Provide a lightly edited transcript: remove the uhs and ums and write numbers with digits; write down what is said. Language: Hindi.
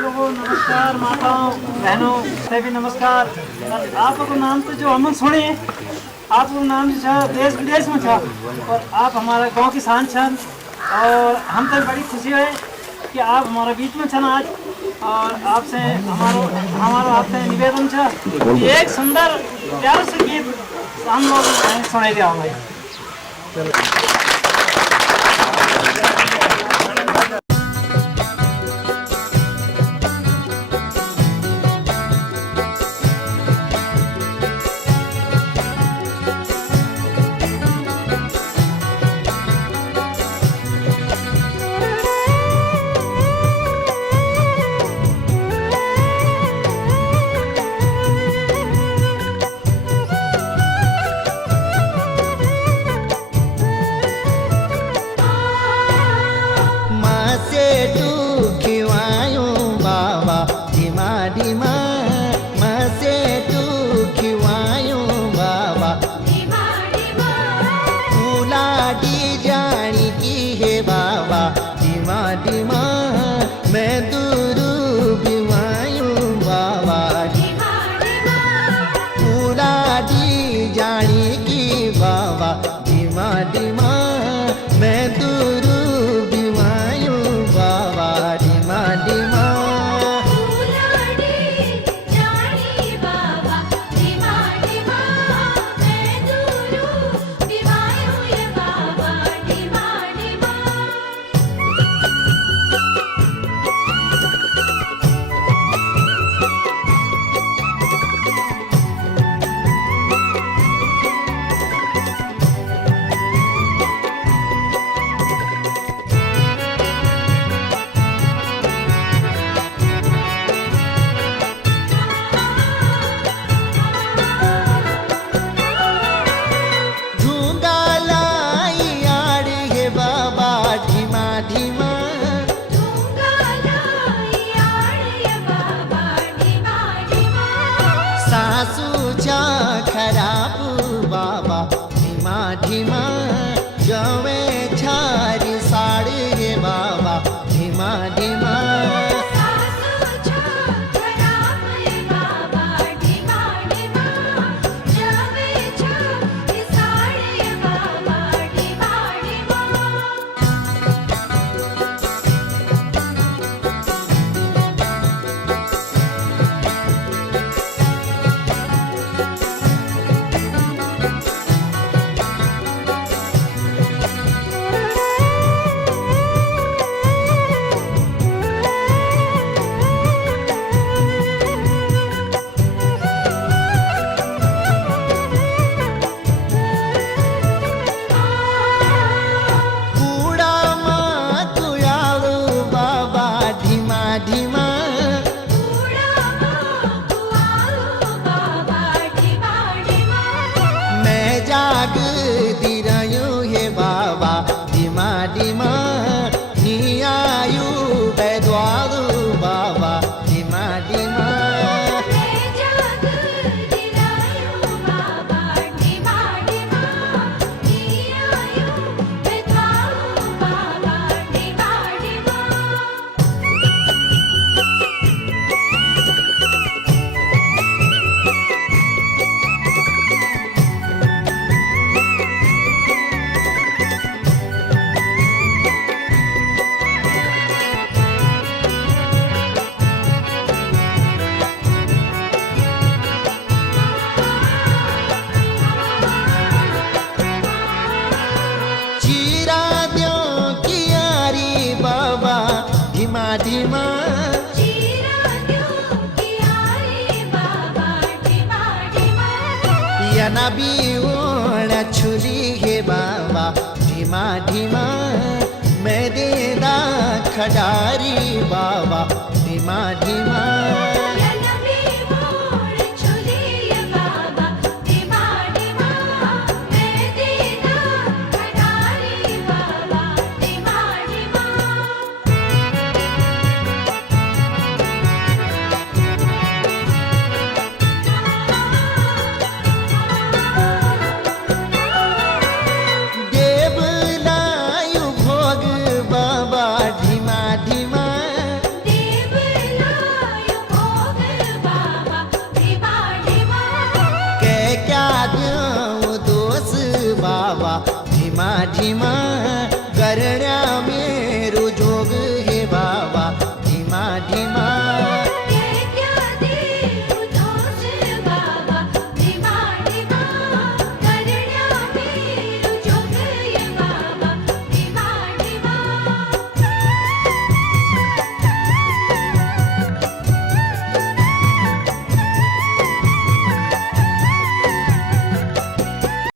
लोगों नमस्कार, माताओं बहनों सभी नमस्कार। आपको नाम तो जो हम सुने आपको नाम जो देश विदेश में था और आप हमारा गांव की शान छन और हम तो बड़ी खुशी है कि आप हमारे बीच में छन आज। और आपसे हमारा आपसे निवेदन था कि एक सुंदर प्यार से गीत हम लोग सुनाई दिया भाई। छुरी हे बाबा ढीमा ढीमा मैं देदा खडारी बाबा ढीमा ढीमा ढीमा